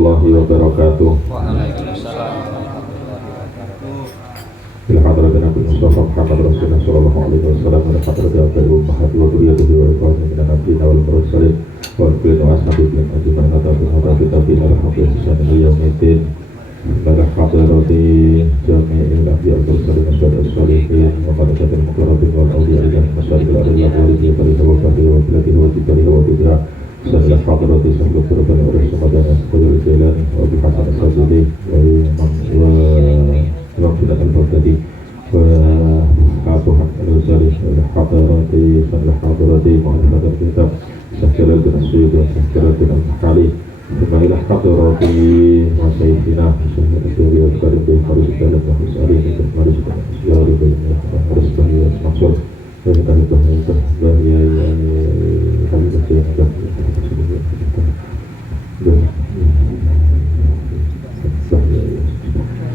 warahmatullahi wabarakatuh. Waalaikumsalam warahmatullahi wabarakatuh. Ila hadratin Nabi Mustafa Muhammad Rasulullah sallallahu alaihi wasallam wa hadratin Abai Ummahati wa Duriyatihi wa Ikhwani minan Nabiyina wal Mursalin wa kulli ashabihi ajma'in tabi'in al-hafiz yaumiddin. Ila hadrati jami'il anbiya wal mursalin as-salihin wa qadatil muqarrabin wal awliya ila masyarikil ardi wa waliyyi wa fatihi wa biladihi wa jibarihi wa bidra. Ila hadrati sahlu qurban wa rasulullah sallallahu alaihi wa bi hasan as-sajidi wa Imam Sunan al-Baghdadi wa Abuhan al-Ghazali wa hadarati sanlah hadarati mu'alifat kitab Syahjalal bin Asyid wa Syahjalal bin al-Mahali wa ila hadarati wa sayyidina Syahjalal bin Karim bin Farid bin Husari bin Farid bin Syahjalal bin Farid bin Maksud wa kita itu bahaya kami baca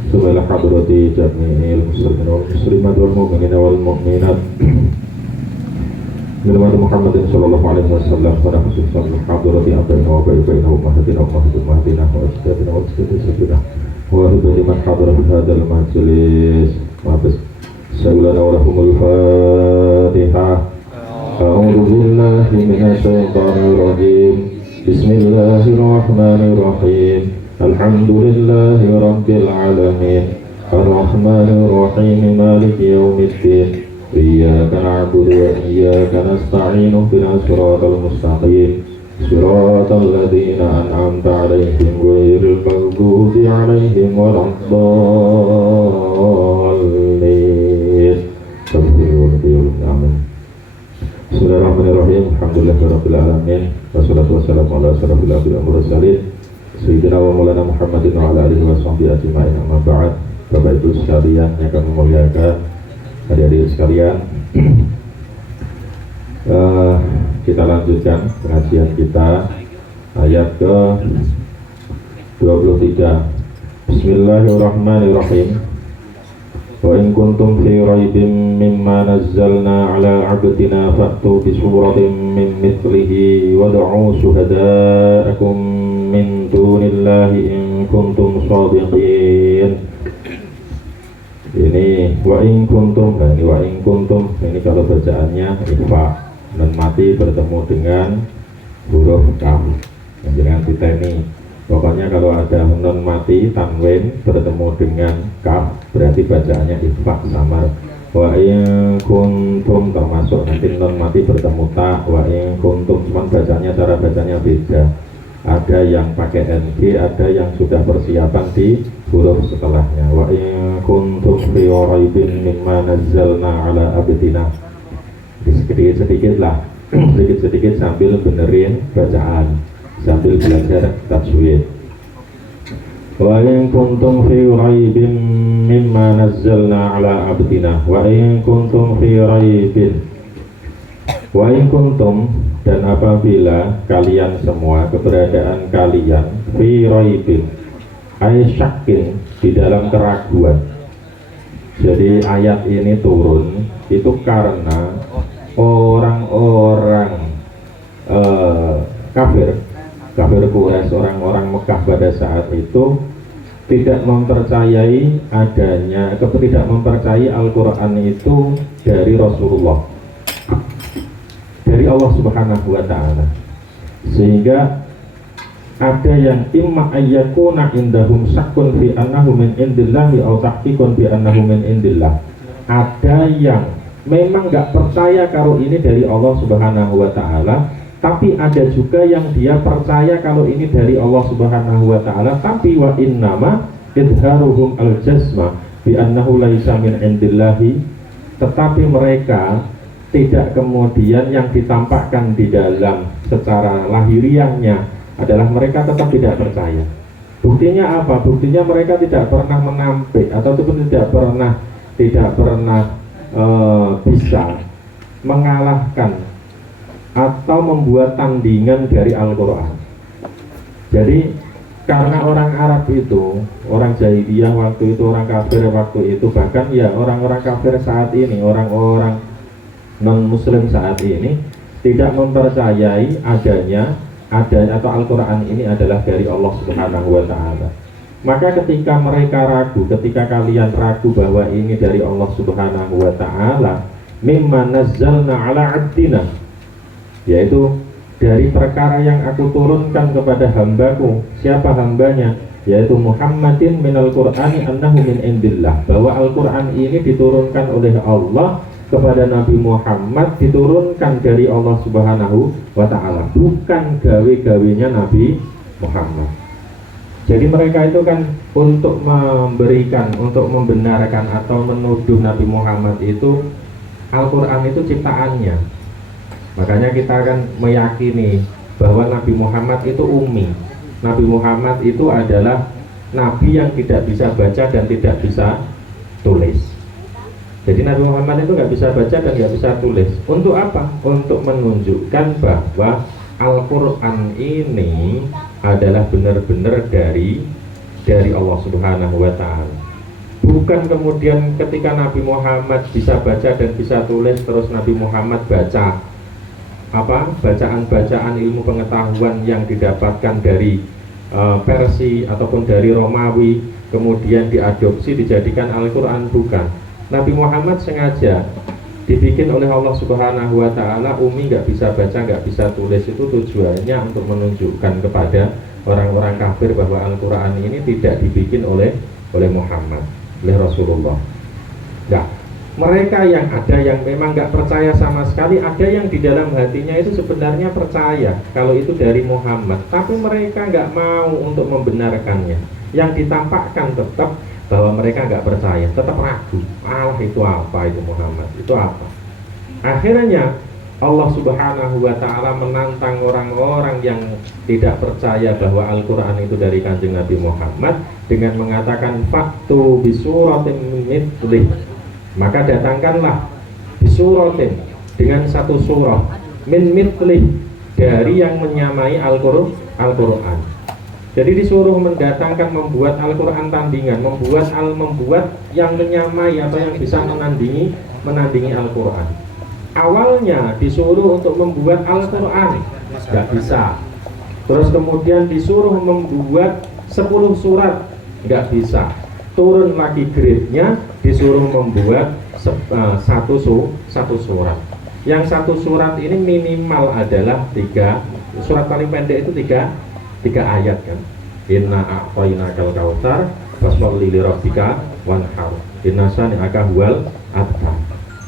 Subhanallah hadrati jami'il muslimin wal muslimat wal mu'minin wal mu'minat Minamati Muhammadin sallallahu alaihi wasallam wa khususan hadrati abaina wa baina ummahatina wa ummahatina wa astatina wa astatina wa hibati man hadara fi hadzal majlis wa saulana wa lahumul fatihah. A'udzu billahi minasy syaithanir rajim. Bismillahirrahmanirrahim. Alhamdulillahi rabbil alamin. Ar-Rahmanir Rahim. Maliki yaumiddin. Iyyaka na'budu wa iyyaka nasta'in. Ihdinas siratal mustaqim. Siratal ladzina an'amta 'alaihim ghairil maghdubi 'alaihim waladdallin. Amin. Bismillahirrahmanirrahim. Alhamdulillahirabbil alamin. Wassalatu wassalamu ala asyrofil anbiya'i wal mursalin. Sayyidina wa Maulana Muhammadin wa ala alihi wa sahbihi ajma'in. Amma ba'd. Bapak Ibu sekalian yang kami muliakan, adik-adik sekalian, kita lanjutkan pengajian kita ayat ke 23. Bismillahirrahmanirrahim. Wa in kuntum fi raibin mimma nazzalna ala 'abdina fa'tu bi suratin min mithlihi wad'u shuhada'akum min dunillahi in kuntum shadiqin. Ini wa in kuntum, nah ini wa in kuntum, ini kalau bacaannya ikhfa, nun mati bertemu dengan huruf kaf, jangan diteni. Pokoknya kalau ada nun mati tanwin bertemu dengan kaf berarti bacaannya ikhfa samar. Wa in kuntum termasuk nanti nun mati bertemu ta, wa in kuntum cuman bacanya cara bacanya beda. Ada yang pakai NG, ada yang sudah persiapan di huruf setelahnya. Wa in kuntum fi raibin mimma nazzalna ala abdina. Sedikit-sedikit lah, sedikit-sedikit sambil benerin bacaan, sambil belajar tajwid. Wa in kuntum fi raibin mimma nazzalna ala abdina. Wa in kuntum fi raibin. Wa in kuntum, dan apabila kalian semua, keberadaan kalian fi raibin ay syakin, di dalam keraguan. Jadi ayat ini turun itu karena orang-orang kafir Quraisy, orang-orang Mekah pada saat itu tidak mempercayai adanya, tidak mempercayai Al-Quran itu dari Rasulullah, dari Allah Subhanahu wa ta'ala, sehingga ada yang imma ayyakuna indahum syakkun fi annahu min indillahi aw tahqiqun bi annahu min indillah. Ada yang memang gak percaya kalau ini dari Allah Subhanahu wa ta'ala, tapi ada juga yang dia percaya kalau ini dari Allah Subhanahu wa ta'ala, tapi wa innama idharuhum al-jazma bi annahu laisa min indillahi, tetapi mereka tidak kemudian yang ditampakkan di dalam secara lahiriahnya adalah mereka tetap tidak percaya. Buktinya apa? Buktinya mereka tidak pernah menampik ataupun tidak pernah bisa mengalahkan atau membuat tandingan dari Al-Quran. Jadi karena orang Arab itu, orang jahiliyah waktu itu, orang kafir waktu itu, bahkan ya orang-orang kafir saat ini, orang-orang non muslim saat ini tidak mempercayai adanya adanya atau Al-Quran ini adalah dari Allah Subhanahu wa Ta'ala. Maka ketika mereka ragu, ketika kalian ragu bahwa ini dari Allah Subhanahu wa Ta'ala, mimma nazzalna ala abdina, yaitu dari perkara yang aku turunkan kepada hambaku. Siapa hambanya? Yaitu Muhammadin minal Qur'ani annahu min indillah, bahwa Al-Quran ini diturunkan oleh Allah kepada Nabi Muhammad, diturunkan dari Allah Subhanahu wa Ta'ala, bukan gawe-gawenya Nabi Muhammad. Jadi mereka itu kan untuk memberikan, untuk membenarkan atau menuduh Nabi Muhammad itu Al-Quran itu ciptaannya. Makanya kita kan meyakini bahwa Nabi Muhammad itu ummi. Nabi Muhammad itu adalah Nabi yang tidak bisa baca dan tidak bisa tulis. Jadi Nabi Muhammad itu nggak bisa baca dan nggak bisa tulis. Untuk apa? Untuk menunjukkan bahwa Al-Quran ini adalah benar-benar dari Allah Subhanahu wa Ta'ala. Bukan kemudian ketika Nabi Muhammad bisa baca dan bisa tulis, terus Nabi Muhammad baca bacaan-bacaan ilmu pengetahuan yang didapatkan dari Persia ataupun dari Romawi, kemudian diadopsi dijadikan Al-Quran. Bukan. Nabi Muhammad sengaja dibikin oleh Allah Subhanahu wa Ta'ala ummi, nggak bisa baca, nggak bisa tulis. Itu tujuannya untuk menunjukkan kepada orang-orang kafir bahwa Al-Quran ini tidak dibikin oleh Muhammad, oleh Rasulullah. Nah, mereka yang ada yang memang nggak percaya sama sekali, ada yang di dalam hatinya itu sebenarnya percaya kalau itu dari Muhammad, tapi mereka nggak mau untuk membenarkannya. Yang ditampakkan tetap bahwa mereka nggak percaya, tetap ragu. Allah itu apa, itu Muhammad itu apa? Akhirnya Allah Subhanahu wa Ta'ala menantang orang-orang yang tidak percaya bahwa Al-Quran itu dari Kanjeng Nabi Muhammad dengan mengatakan faktu bisuratin mithlih, maka datangkanlah bisuratin, dengan satu surah, min mithlih, dari yang menyamai Al-Quran. Jadi disuruh mendatangkan, membuat Al-Quran tandingan, membuat yang menyamai atau yang bisa menandingi Al-Quran. Awalnya disuruh untuk membuat Al-Quran, nggak bisa. Terus kemudian disuruh membuat 10 surat, nggak bisa. Turun lagi grade-nya, disuruh membuat satu surat. Yang satu surat ini minimal adalah 3 surat, paling pendek itu 3 ayat kan. Inna a'tainakal kautsar fasholli lirabbika wanhar inna syani'aka huwal abtar.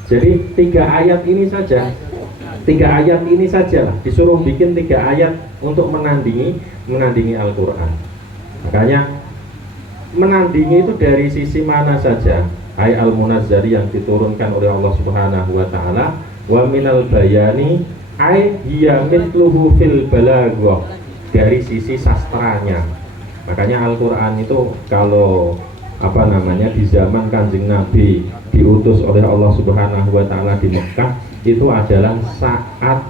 Jadi 3 ayat ini saja, 3 ayat ini saja disuruh bikin 3 ayat untuk menandingi Al-Quran. Makanya menandingi itu dari sisi mana saja? Ay al-munazzari, yang diturunkan oleh Allah Subhanahu wa Ta'ala, wa minal bayani ay hiya mithluhu fil balaghah, dari sisi sastranya. Makanya Al-Quran itu kalau di zaman Kanjeng Nabi diutus oleh Allah Subhanahu wa Ta'ala di Mekah, itu adalah saat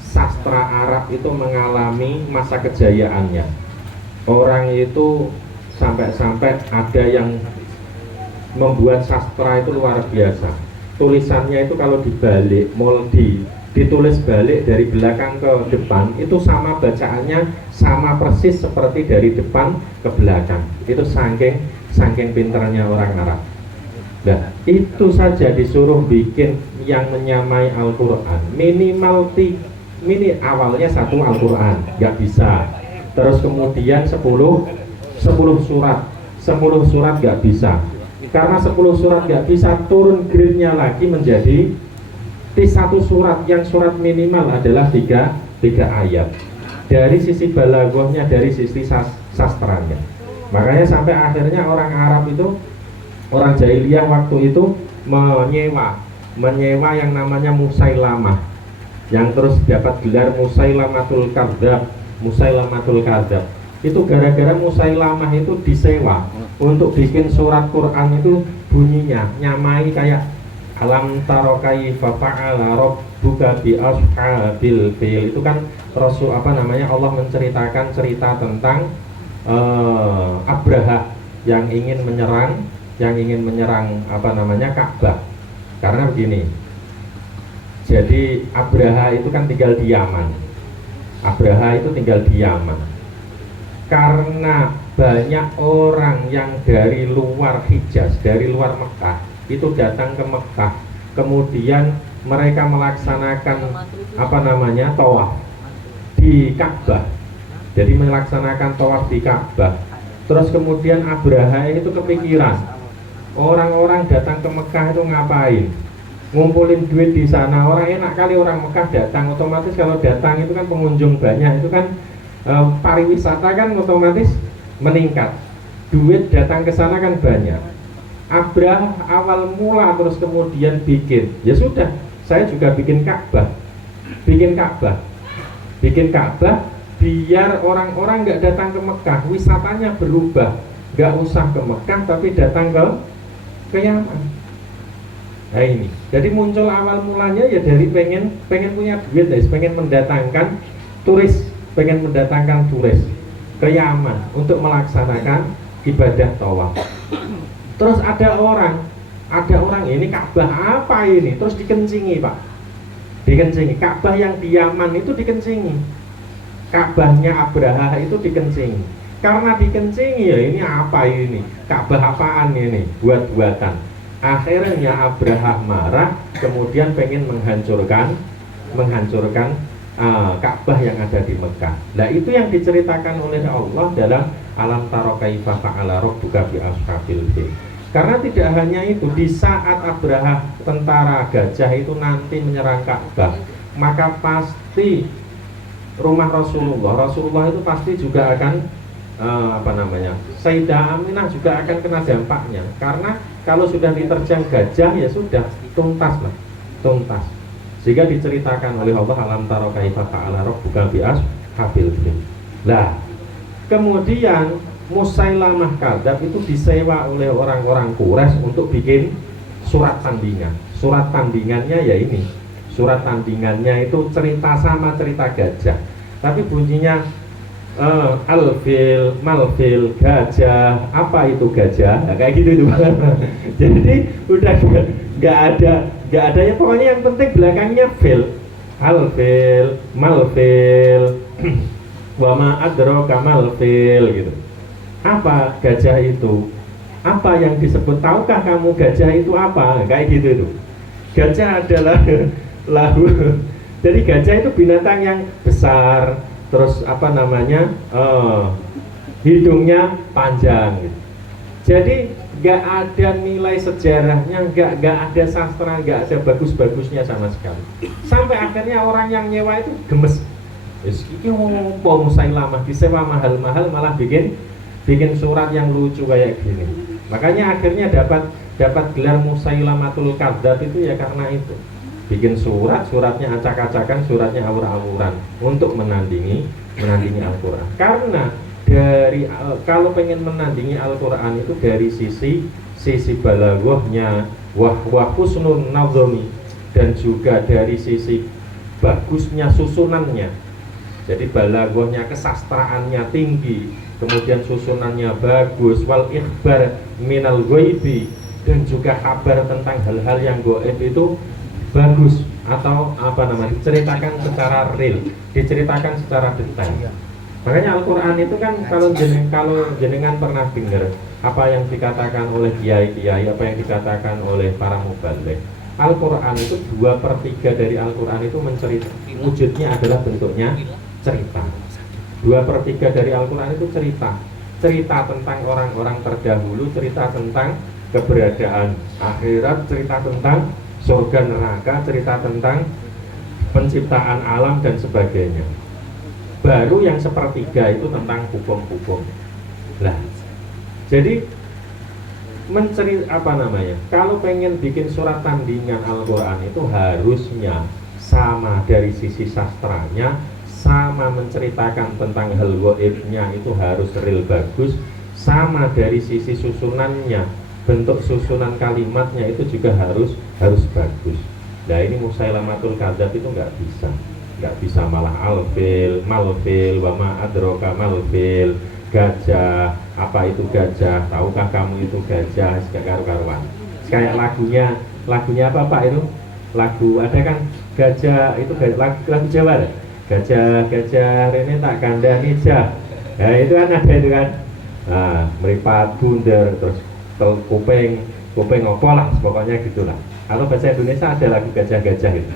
sastra Arab itu mengalami masa kejayaannya. Orang itu sampai ada yang membuat sastra itu luar biasa. Tulisannya itu kalau dibalik, ditulis balik dari belakang ke depan, itu sama bacaannya, sama persis seperti dari depan ke belakang. Itu saking pintarnya orang Arab. Nah, itu saja disuruh bikin yang menyamai Al-Quran. Minimal awalnya 1 Al-Quran, nggak bisa. Terus kemudian 10 surat. 10 surat nggak bisa. Karena 10 surat nggak bisa, turun grade-nya lagi menjadi di 1 surat, yang surat minimal adalah 3 ayat. Dari sisi balaghahnya, dari sisi sastranya. Makanya sampai akhirnya orang Arab itu, orang jahiliyah waktu itu menyewa yang namanya Musailamah, yang terus dapat gelar Musailamatul Kadzab. Itu gara-gara Musailamah itu disewa untuk bikin surat Quran itu bunyinya nyamai kayak alam taro kaifa fa'ala rabbuka bi ashabil fil. Itu kan Rasul Allah menceritakan cerita tentang Abraha yang ingin menyerang Ka'bah. Karena begini, Jadi Abraha itu kan tinggal di Yaman. Abraha itu tinggal di Yaman. Karena banyak orang yang dari luar Hijaz, dari luar Mekah, itu datang ke Mekah. Kemudian mereka melaksanakan tawaf di Ka'bah. Jadi melaksanakan tawaf di Ka'bah. Terus kemudian Abraha itu kepikiran, orang-orang datang ke Mekah itu ngapain? Ngumpulin duit di sana. Orang enak kali orang Mekah datang, otomatis kalau datang itu kan pengunjung banyak, itu kan pariwisata kan otomatis meningkat. Duit datang ke sana kan banyak. Abrahah awal mula terus kemudian bikin, ya sudah, saya juga bikin Ka'bah. Bikin Ka'bah biar orang-orang nggak datang ke Mekah, wisatanya berubah, nggak usah ke Mekah tapi datang ke Yaman. Nah ini, jadi muncul awal mulanya ya dari pengen punya duit, guys, pengen mendatangkan turis ke Yaman untuk melaksanakan ibadah tawaf. Terus ada orang ini Ka'bah apa ini? Terus dikencingi, Pak. Dikencingi. Ka'bah yang di Yaman itu dikencingi. Ka'bahnya Abraha itu dikencingi. Karena dikencingi, ya ini apa ini? Ka'bah apaan ini? Buat-buatan. Akhirnya Abraha marah, kemudian pengen menghancurkan Ka'bah yang ada di Mekah. Nah itu yang diceritakan oleh Allah dalam Alam taro kaifa fa'ala rabbuka bi ashabil fil. Karena tidak hanya itu, di saat Abraha tentara gajah itu nanti menyerang Ka'bah, maka pasti rumah Rasulullah itu pasti juga akan Sayyidah Aminah juga akan kena dampaknya. Karena kalau sudah diterjang gajah ya sudah tuntas. Sehingga diceritakan oleh Allah alam taro kaifa fa'ala rabbuka bi ashabil fil. Lah, kemudian Musailamah Kadzab itu disewa oleh orang-orang Quraisy untuk bikin surat tandingan. Surat tandingannya ya ini. Surat tandingannya itu cerita sama cerita gajah. Tapi bunyinya alfil, malfil, gajah. Apa itu gajah? Nah, kayak gitu itu. Jadi udah nggak ada ya, pokoknya yang penting belakangnya fil. Alfil, malfil, wama adraka malfil gitu. Apa gajah itu? Apa yang disebut? Tahukah kamu gajah itu apa? Kayak gitu itu. Gajah adalah lahu. Jadi gajah itu binatang yang besar, terus hidungnya panjang gitu. Jadi nggak ada nilai sejarahnya, nggak ada sastra, nggak ada bagus-bagusnya sama sekali. Sampai akhirnya orang yang nyewa itu gemes. Ini mau Musailamah disewa mahal-mahal malah bikin surat yang lucu kayak gini. Makanya akhirnya dapat gelar Musailamatul Kadzab itu ya karena itu. Bikin suratnya acak-acakan, suratnya awur-awuran untuk menandingi Al-Qur'an. Karena kalau pengen menandingi Al-Qur'an itu dari sisi balaghahnya, wa husnun nadhmi, dan juga dari sisi bagusnya susunannya. Jadi balaghahnya, kesastraannya tinggi, kemudian susunannya bagus, wal ikhbar minal ghaibi, dan juga kabar tentang hal-hal yang gaib itu bagus, atau diceritakan secara real, diceritakan secara detail. Makanya Al-Qur'an itu kan kalau jenengan pernah dengar apa yang dikatakan oleh kiai-kiai, apa yang dikatakan oleh para mubaligh, Al-Qur'an itu 2/3 dari Al-Qur'an itu menceritakan, wujudnya adalah bentuknya cerita. 2/3 dari Al-Qur'an itu cerita tentang orang-orang terdahulu, cerita tentang keberadaan akhirat, cerita tentang surga neraka, cerita tentang penciptaan alam dan sebagainya. Baru yang 1/3 itu tentang hukum-hukum. Lah, jadi kalau pengen bikin surat tandingan Al-Qur'an itu harusnya sama dari sisi sastranya, sama menceritakan tentang hal gaibnya itu harus real bagus, sama dari sisi susunannya, bentuk susunan kalimatnya itu juga harus bagus. Nah ini Musailamatul Kadzab itu nggak bisa malah alfil, malfil, wama adraka malfil, gajah, apa itu gajah, tahukah kamu itu gajah, karuan. Kayak lagunya apa Pak itu? Lagu ada kan gajah itu lagu Jawa lah. Gajah rene tak kandhani jah. Nah itu kan ada itu kan. Nah, meripat bunder terus kuping apa lah pokoknya gitulah. Kalau bahasa Indonesia ada lagu gajah-gajah itu.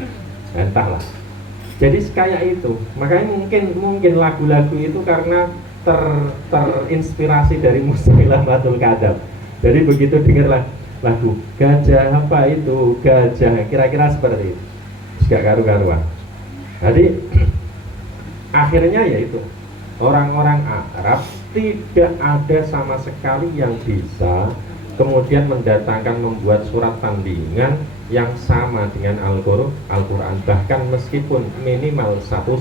Entahlah. Jadi kayak itu. Makanya mungkin lagu-lagu itu karena terinspirasi dari Musailamatul Kadzab. Jadi begitu dengar lagu gajah apa itu gajah kira-kira seperti itu. Gak karu-karuan. Jadi akhirnya yaitu orang-orang Arab tidak ada sama sekali yang bisa kemudian mendatangkan membuat surat tandingan yang sama dengan Al-Quran, bahkan meskipun minimal satu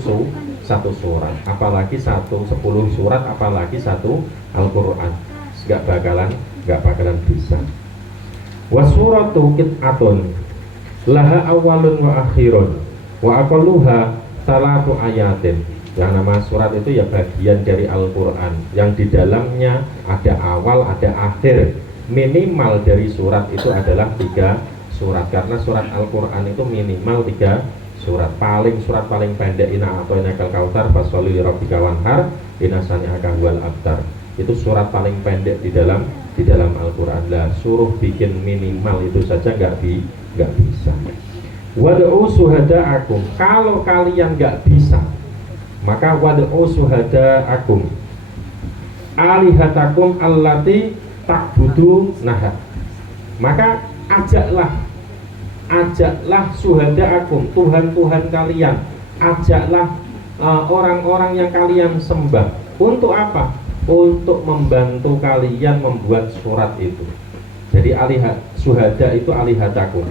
surat, apalagi 10 surat, apalagi satu Al-Quran, nggak bakalan bisa. Wasuratu qit'atun laha awalun wa akhirun wa aqalluha salatu ayatin. Yang nama surat itu ya bagian dari Al-Quran yang di dalamnya ada awal, ada akhir. Minimal dari surat itu adalah 3 surat, karena surat Al-Quran itu minimal 3 surat. Surat paling pendek Inna a'toinakal kautsar fasholli lirabbika wanhar inna syani'aka huwal abtar. Itu surat paling pendek di dalam Al-Quran. Lah suruh bikin minimal itu saja nggak bisa. Wad'u suhada'akum, kalau kalian nggak bisa maka wad'u suhada'akum alihatakum allati ta'budu naha, maka ajaklah suhada'akum, Tuhan-Tuhan kalian, ajaklah orang-orang yang kalian sembah. Untuk apa? Untuk membantu kalian membuat surat itu. Jadi suhada itu alihatakum.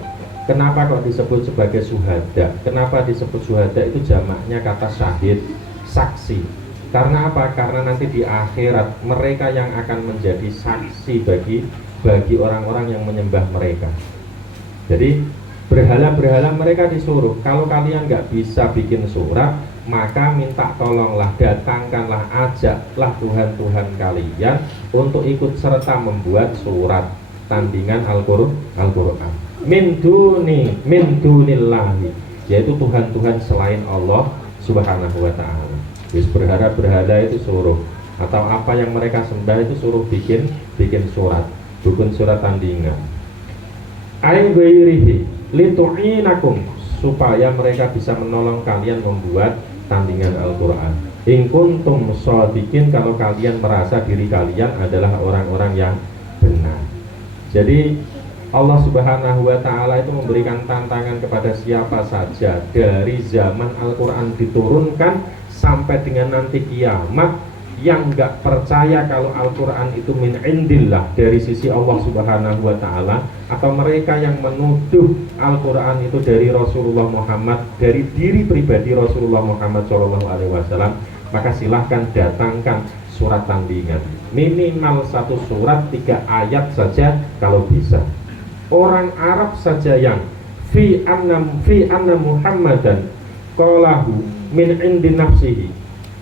Kenapa kok disebut sebagai suhada? Kenapa disebut suhada? Itu jamaknya kata syahid, saksi. Karena apa? Karena nanti di akhirat mereka yang akan menjadi saksi bagi orang-orang yang menyembah mereka. Jadi berhala-berhala mereka disuruh, kalau kalian nggak bisa bikin surat, maka minta tolonglah, datangkanlah, ajaklah Tuhan-Tuhan kalian untuk ikut serta membuat surat tandingan Al-Quran. Min dunillahi, yaitu Tuhan-Tuhan selain Allah Subhanahu wa ta'ala. Wis berhala-berhala itu suruh, atau apa yang mereka sembah itu suruh bikin surat, bikin surat tandingan. Ai ghairihi litu'inakum, supaya mereka bisa menolong kalian membuat tandingan Al-Quran. In kuntum shadiqin, kalau kalian merasa diri kalian adalah orang-orang yang benar. Jadi Allah Subhanahu wa ta'ala itu memberikan tantangan kepada siapa saja dari zaman Al-Quran diturunkan sampai dengan nanti kiamat, yang nggak percaya kalau Al-Quran itu min indillah, dari sisi Allah Subhanahu wa ta'ala, atau mereka yang menuduh Al-Quran itu dari Rasulullah Muhammad, dari diri pribadi Rasulullah Muhammad SAW, maka silahkan datangkan surat tandingan, minimal 1 surat 3 ayat saja kalau bisa. Orang Arab saja yang fi anna Muhammadan qalahu min indi nafsihi,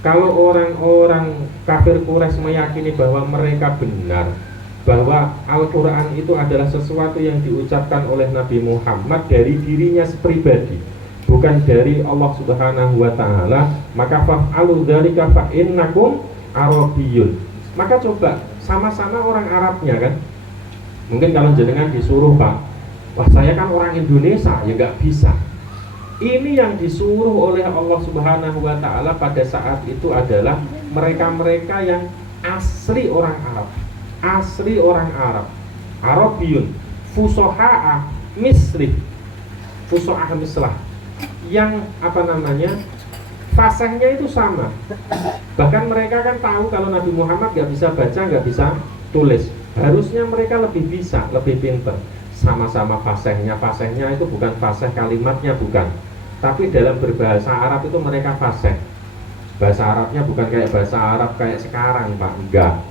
kalau orang-orang kafir Quraisy meyakini bahwa mereka benar, bahwa Al-Quran itu adalah sesuatu yang diucapkan oleh Nabi Muhammad dari dirinya pribadi, bukan dari Allah Subhanahu wa ta'ala, maka fa'alu dzalika fa innakum arabiyyun. Maka coba sama-sama orang Arabnya kan. Mungkin kalau jenengan disuruh, Pak, wah saya kan orang Indonesia, ya nggak bisa. Ini yang disuruh oleh Allah Subhanahu wa ta'ala pada saat itu adalah mereka-mereka yang asli orang Arab, Arabiyun, fusoha'a mislah, yang fasihnya itu sama. Bahkan mereka kan tahu kalau Nabi Muhammad nggak bisa baca, nggak bisa tulis. Harusnya mereka lebih bisa, lebih pintar. Sama-sama fasihnya itu bukan fasih kalimatnya, bukan. Tapi dalam berbahasa Arab itu mereka fasih. Bahasa Arabnya bukan kayak bahasa Arab kayak sekarang, Pak, enggak.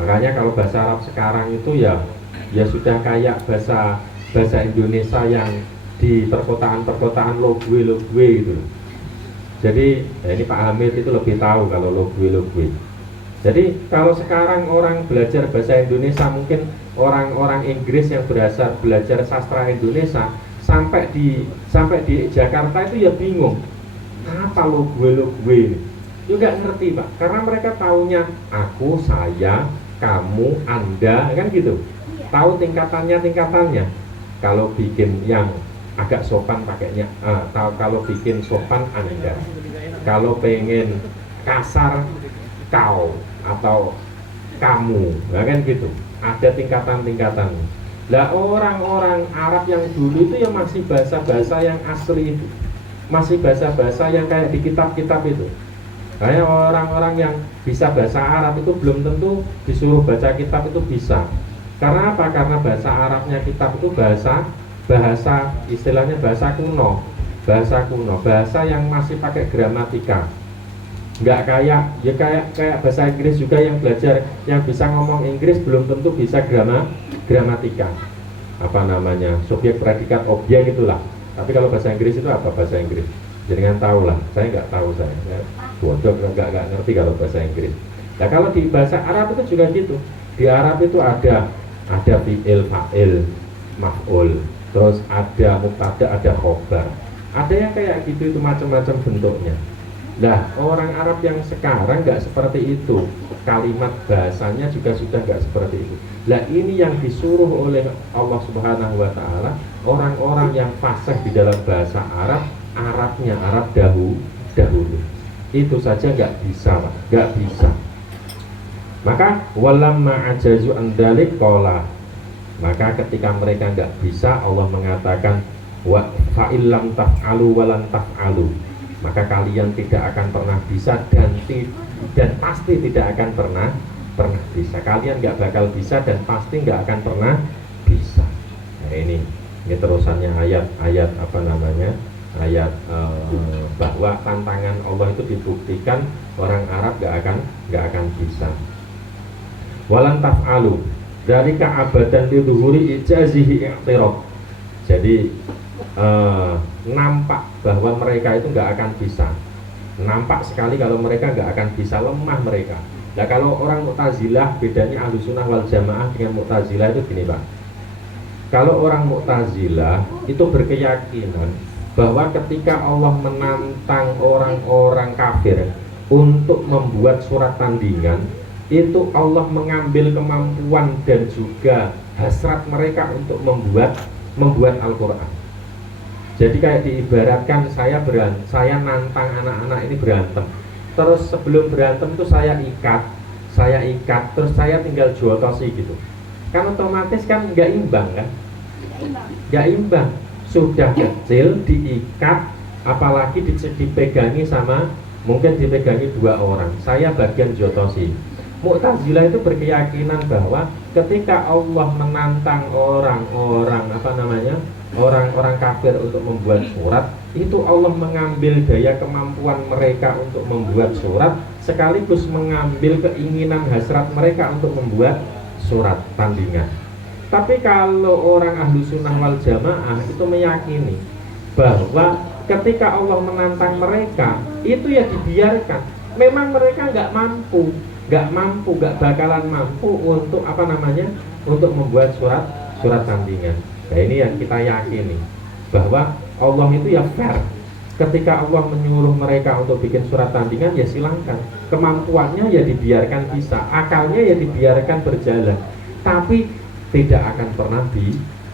Makanya kalau bahasa Arab sekarang itu ya sudah kayak bahasa Indonesia yang di perkotaan logwe gitu. Jadi ini Pak Hamid itu lebih tahu kalau logwe. Jadi kalau sekarang orang belajar bahasa Indonesia, mungkin orang-orang Inggris yang belajar sastra Indonesia sampai di Jakarta itu ya bingung, apa lo gue ini, juga ngerti Pak, karena mereka taunya aku, saya, kamu, anda, kan gitu, tahu tingkatannya. Kalau bikin yang agak sopan pakainya kalau bikin sopan anda, kalau pengen kasar kau atau kamu, nah kan gitu, ada tingkatan. Lah orang-orang Arab yang dulu itu ya masih bahasa-bahasa yang asli itu, masih bahasa-bahasa yang kayak di kitab-kitab itu. Kayak orang-orang yang bisa bahasa Arab itu belum tentu disuruh baca kitab itu bisa. Karena apa? Karena bahasa Arabnya kitab itu bahasa istilahnya bahasa kuno, bahasa yang masih pakai gramatika. Nggak kayak bahasa Inggris juga, yang belajar yang bisa ngomong Inggris belum tentu bisa gramatika. Apa namanya? Subjek, predikat, objek itulah. Tapi kalau bahasa Inggris itu apa bahasa Inggris? Jangan tahu lah, saya nggak tahu, saya bodoh, nggak ngerti kalau bahasa Inggris. Nah kalau di bahasa Arab itu juga gitu. Di Arab itu ada fi'il, fa'il, maf'ul, terus ada mubtada, ada khobar, ada yang kayak gitu, itu macam-macam bentuknya. Nah orang Arab yang sekarang nggak seperti itu, kalimat bahasanya juga sudah nggak seperti itu. Nah ini yang disuruh oleh Allah Subhanahu Wa Taala, orang-orang yang fasih di dalam bahasa Arab, Arabnya Arab dahulu itu saja nggak bisa, nggak bisa. Maka walamma ajazu andalik qala, maka ketika mereka nggak bisa, Allah mengatakan wa fa'illam taf'alu walan taf'alu, maka kalian tidak akan pernah bisa dan pasti tidak akan pernah bisa. Kalian nggak bakal bisa dan pasti nggak akan pernah bisa. Nah ini terusannya ayat apa namanya, ayat bahwa tantangan Allah itu dibuktikan orang Arab nggak akan bisa. Walan taf'alu dari ka'abadan liduhuri ijazihi i'tirab. Jadi nampak bahwa mereka itu nggak akan bisa, nampak sekali kalau mereka nggak akan bisa, lemah mereka. Nah kalau orang Mu'tazilah, bedanya Ahlussunnah wal Jamaah dengan Mu'tazilah itu gini Pak. Kalau orang Mu'tazilah itu berkeyakinan bahwa ketika Allah menantang orang-orang kafir untuk membuat surat tandingan, itu Allah mengambil kemampuan dan juga hasrat mereka untuk membuat Al-Quran. Jadi kayak diibaratkan saya nantang anak-anak ini berantem, terus sebelum berantem tuh saya ikat, terus saya tinggal jotosi gitu, kan otomatis kan nggak imbang kan, nggak imbang. Sudah kecil diikat, apalagi dipegangi sama, mungkin dipegangi 2 orang, saya bagian jotosi. Mu'tazilah itu berkeyakinan bahwa ketika Allah menantang orang-orang kafir untuk membuat surat, itu Allah mengambil daya kemampuan mereka untuk membuat surat, sekaligus mengambil keinginan hasrat mereka untuk membuat surat tandingan. Tapi kalau orang Ahlussunnah wal Jamaah itu meyakini bahwa ketika Allah menantang mereka, itu ya dibiarkan. Memang mereka nggak bakalan mampu untuk untuk membuat surat tandingan. Nah ini yang kita yakini, bahwa Allah itu ya fair. Ketika Allah menyuruh mereka untuk bikin surat tandingan, ya silahkan. Kemampuannya ya dibiarkan bisa, akalnya ya dibiarkan berjalan. Tapi tidak akan pernah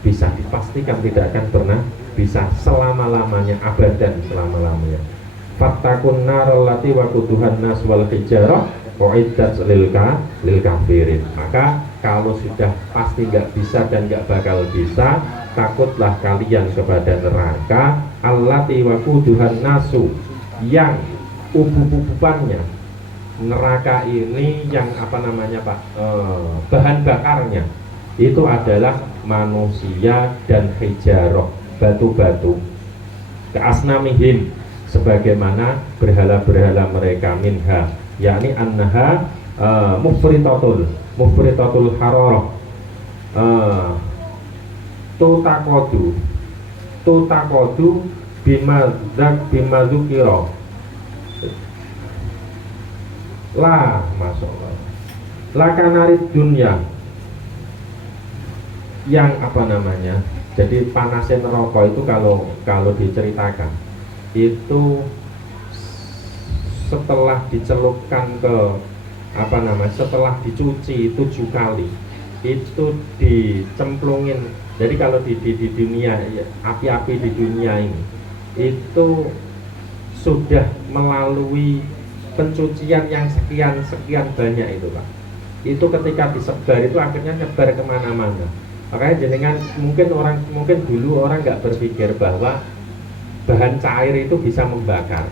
bisa dipastikan, tidak akan pernah bisa selama-lamanya, abadan selama-lamanya. Fattakun narallati waquduhan nas wal hijarah uiddat lil kafirin. Maka kalau sudah pasti nggak bisa dan nggak bakal bisa, takutlah kalian kepada neraka allati waquduhan nasu, yang ubub-ububannya neraka ini, yang bahan bakarnya itu adalah manusia dan hijarah, batu-batu, keasnamihim, sebagaimana berhala-berhala mereka, minha, yakni annaha mufritatul hararah, tutakodu bimadzukira la masyaallah la kanarid dunya yang apa namanya, jadi panasnya neraka itu kalau diceritakan itu setelah dicelupkan ke apa namanya, setelah dicuci 7 kali itu dicemplungin. Jadi kalau di dunia api-api di dunia ini itu sudah melalui pencucian yang sekian banyak itu Pak, itu ketika disebar itu akhirnya nyebar kemana-mana. Makanya jenengan mungkin dulu orang nggak berpikir bahwa bahan cair itu bisa membakar.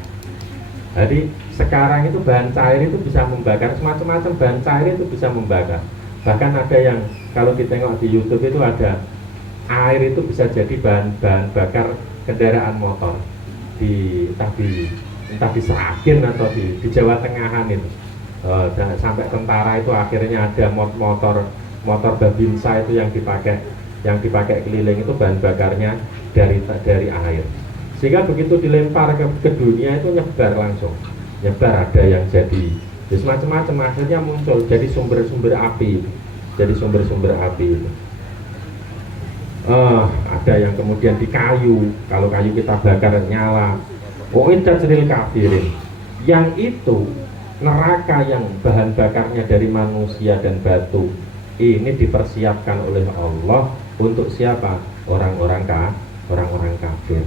Jadi sekarang itu bahan cair itu bisa membakar, semacam-macam bahan cair itu bisa membakar. Bahkan ada yang kalau ditengok di YouTube itu ada air itu bisa jadi bahan bakar kendaraan motor entah di Sragen atau di Jawa Tengahan itu. Dan sampai tentara itu akhirnya ada motor Babinsa itu yang dipakai keliling itu bahan bakarnya dari air. Sehingga begitu dilempar ke dunia itu nyebar, ada yang jadi semacam-macam, akhirnya muncul jadi sumber-sumber api itu. Ada yang kemudian di kayu, kalau kayu kita bakar nyala. Ceril kafirin, yang itu neraka yang bahan bakarnya dari manusia dan batu ini dipersiapkan oleh Allah untuk siapa? Orang-orang kafir.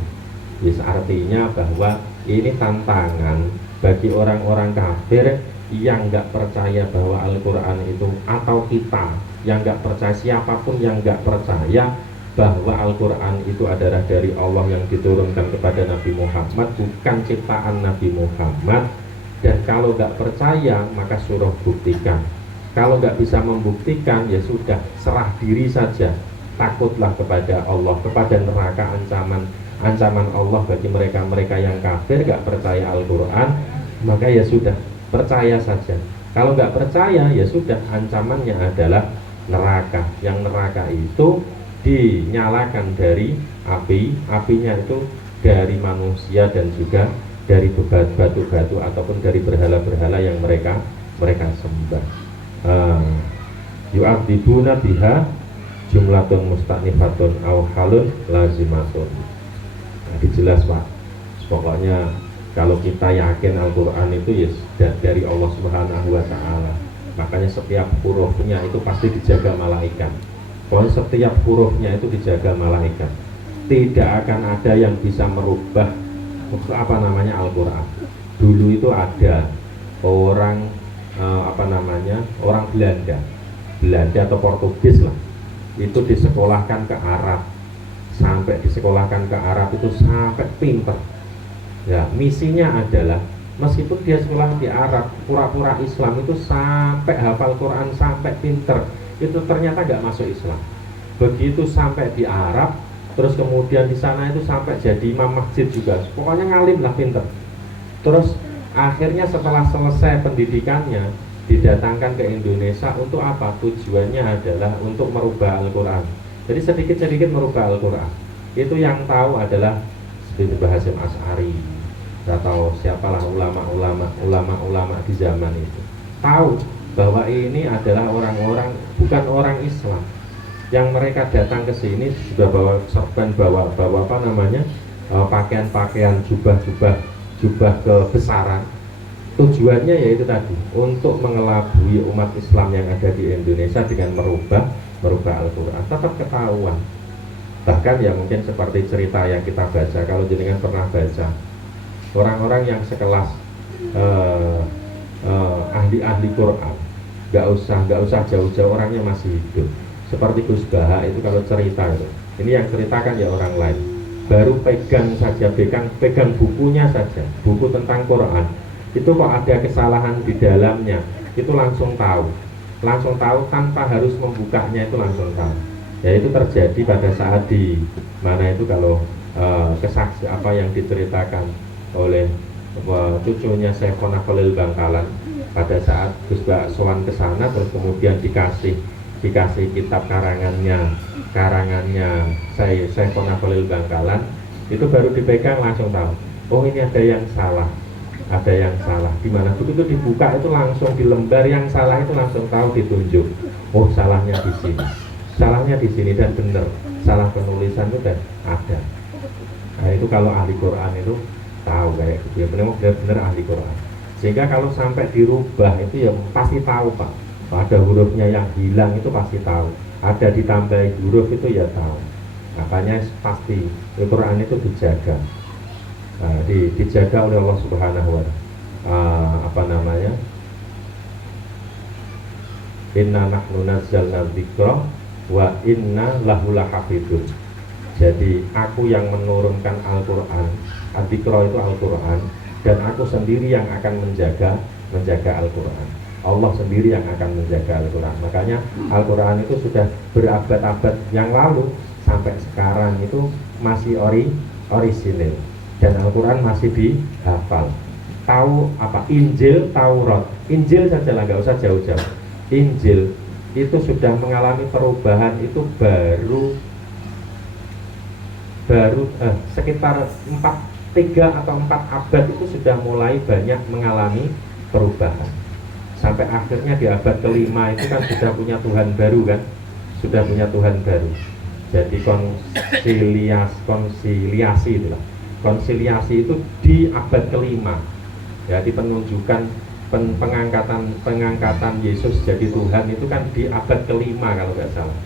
Yes, artinya bahwa ini tantangan bagi orang-orang kafir yang nggak percaya bahwa Al-Quran itu, atau kita yang nggak percaya, siapapun yang nggak percaya bahwa Al-Quran itu adalah dari Allah yang diturunkan kepada Nabi Muhammad, bukan ciptaan Nabi Muhammad. Dan kalau nggak percaya maka suruh buktikan. Kalau nggak bisa membuktikan ya sudah, serah diri saja, takutlah kepada Allah, kepada neraka, ancaman Allah bagi mereka yang kafir nggak percaya Al-Quran. Maka ya sudah, percaya saja. Kalau nggak percaya ya sudah, ancamannya adalah neraka. Yang neraka itu dinyalakan dari apinya itu dari manusia dan juga dari batu-batu ataupun dari berhala-berhala yang mereka sembah. Yu'adzibuna biha jumlatun musta'nifatun aw halun lazimatun. Jadi jelas Pak, pokoknya kalau kita yakin Al-Quran itu ya dari Allah Subhanahu wa Ta'ala, makanya setiap hurufnya itu pasti dijaga malaikat. Pokoknya setiap hurufnya itu dijaga malaikat. Tidak akan ada yang bisa merubah Al-Quran. Dulu itu ada orang orang Belanda atau Portugis lah, itu disekolahkan ke Arab. Sampai disekolahkan ke Arab itu sampai pinter. Ya, misinya adalah meskipun dia sekolah di Arab, pura-pura Islam itu sampai hafal Quran, sampai pinter, itu ternyata nggak masuk Islam. Begitu sampai di Arab, terus kemudian di sana itu sampai jadi imam masjid juga, pokoknya ngalim lah, pinter. Terus akhirnya setelah selesai pendidikannya didatangkan ke Indonesia untuk apa? Tujuannya adalah untuk merubah Al-Quran. Jadi sedikit-sedikit merubah Al-Quran. Itu yang tahu adalah Habib Hasyim Asy'ari atau siapalah ulama di zaman itu, tahu bahwa ini adalah orang-orang bukan orang Islam, yang mereka datang ke sini sudah bawa sorban, bawa pakaian-pakaian, jubah kebesaran. Tujuannya yaitu tadi, untuk mengelabui umat Islam yang ada di Indonesia dengan merubah Al-Quran. Tetap ketahuan. Bahkan ya mungkin seperti cerita yang kita baca, kalau jenengan pernah baca, orang-orang yang sekelas ahli Quran, nggak usah jauh-jauh, orangnya masih hidup, seperti Gus Baha itu kalau cerita itu, ini yang ceritakan ya orang lain, baru pegang bukunya saja, buku tentang Quran, itu kok ada kesalahan di dalamnya, itu langsung tahu tanpa harus membukanya, itu langsung tahu. Ya itu terjadi pada saat di mana itu, kalau kesaksi apa yang diceritakan oleh cucunya Syekhona Khalil Bangkalan, pada saat Gus Bak sowan ke sana, terus kemudian dikasih kitab karangannya Syekhona Khalil Bangkalan, itu baru dipegang langsung tahu, oh ini ada yang salah. Di mana begitu dibuka itu langsung di lembar yang salah itu langsung tahu, ditunjuk, oh salahnya di sini. salahnya di sini dan benar, salah penulisan itu kan ada. Nah itu kalau ahli Quran itu tahu kayak gitu ya, benar-benar ahli Quran. Sehingga kalau sampai dirubah itu ya pasti tahu Pak. Ada hurufnya yang hilang itu pasti tahu, ada ditambahi huruf itu ya tahu. Makanya pasti Al-Quran itu dijaga, dijaga oleh Allah Subhanahu wa Ta'ala. Inna nahnu nazzalna dzikra wa inna lahu lahafidun. Jadi aku yang menurunkan Al-Quran, Al-Dzikra itu Al-Quran, dan aku sendiri yang akan menjaga Al-Quran. Allah sendiri yang akan menjaga Al-Quran. Makanya Al-Quran itu sudah berabad-abad yang lalu sampai sekarang itu masih orisinil, dan Al-Quran masih dihafal. Tahu apa? Injil, Taurat. Injil saja lah, nggak usah jauh-jauh. Injil itu sudah mengalami perubahan itu baru sekitar 3 atau 4 abad itu sudah mulai banyak mengalami perubahan. Sampai akhirnya di abad kelima itu kan sudah punya Tuhan baru kan, sudah punya Tuhan baru. Jadi konsiliasi itulah. Konsiliasi itu di abad kelima. Jadi penunjukan pengangkatan Yesus jadi Tuhan itu kan di abad kelima kalau nggak salah,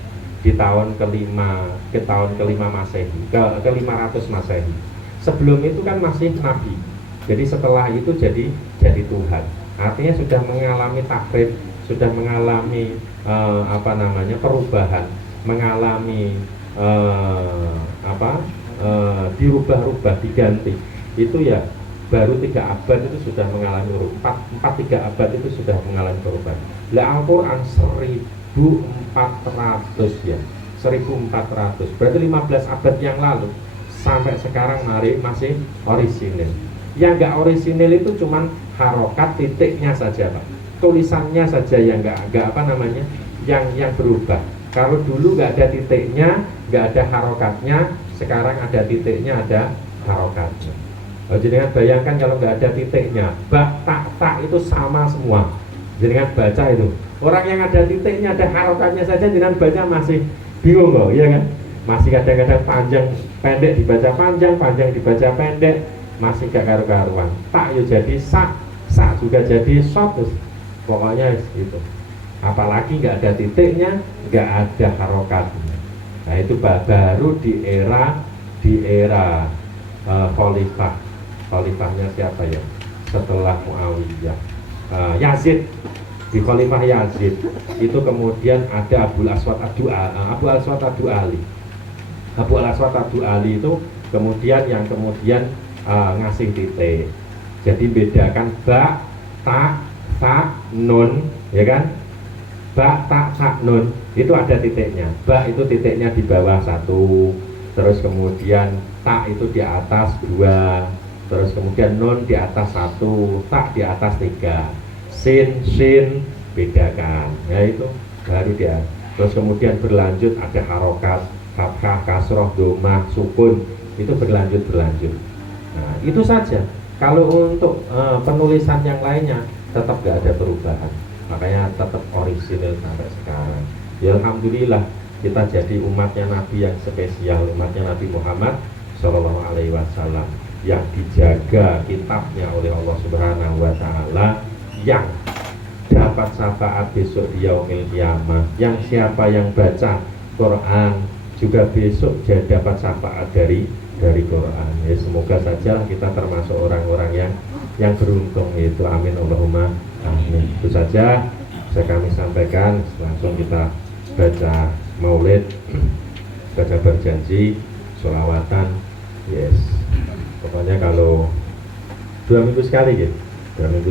di tahun kelima Masehi, ke 500 Masehi. Sebelum itu kan masih Nabi. Jadi setelah itu jadi Tuhan. Artinya sudah mengalami takrib, sudah mengalami perubahan, mengalami dirubah-rubah, diganti. Itu ya baru 3 abad itu sudah mengalami 3 abad itu sudah mengalami perubahan. Lah Al-Quran 1400 ya, 1400 berarti 15 abad yang lalu sampai sekarang masih orisinil. Yang nggak orisinil itu cuman harokat titiknya saja Pak, tulisannya saja yang nggak yang berubah. Kalau dulu nggak ada titiknya, nggak ada harokatnya, sekarang ada titiknya, ada harokatnya. Jangan bayangkan kalau nggak ada titiknya, tak itu sama semua. Jangan baca itu. Orang yang ada titiknya, ada harokatnya saja, jangan baca masih bingung loh, iya kan? Masih kadang-kadang panjang pendek dibaca panjang, panjang dibaca pendek, masih gak karu-karuan. Tak yo jadi sak juga jadi shot, pokoknya gitu. Apalagi nggak ada titiknya, nggak ada harokatnya. Nah itu baru di era Khalifahnya siapa ya? Setelah Muawiyah, Yazid. Di Khalifah Yazid itu kemudian ada Abu Al-Aswad Ad-Du'ali. Abu Al-Aswad Ad-Du'ali itu kemudian ngasih titik. Jadi bedakan ba, ta, nun, ya kan? Ba, ta, nun itu ada titiknya. Ba itu titiknya di bawah 1, terus kemudian ta itu di atas 2, terus kemudian nun di atas 1, ta di atas 3, sin bedakan. Ya itu baru dia. Terus kemudian berlanjut ada harokat, fathah, kasroh, domah, sukun, itu berlanjut. Nah itu saja. Kalau untuk penulisan yang lainnya tetap gak ada perubahan, makanya tetap orisinil sampai sekarang. Ya alhamdulillah kita jadi umatnya Nabi yang spesial, umatnya Nabi Muhammad Shallallahu Alaihi Wasallam yang dijaga kitabnya oleh Allah Subhanahu Wa Taala, yang dapat syafaat besok di yaumil qiyamah. Yang siapa yang baca Quran juga besok dapat syafaat dari Quran. Ya semoga saja kita termasuk orang-orang yang beruntung itu. Amin Allahumma amin. Itu saja bisa kami sampaikan. Langsung kita baca maulid, baca berjanji, sholawatan. Yes. Pokoknya kalau 2 minggu sekali gitu. 2 minggu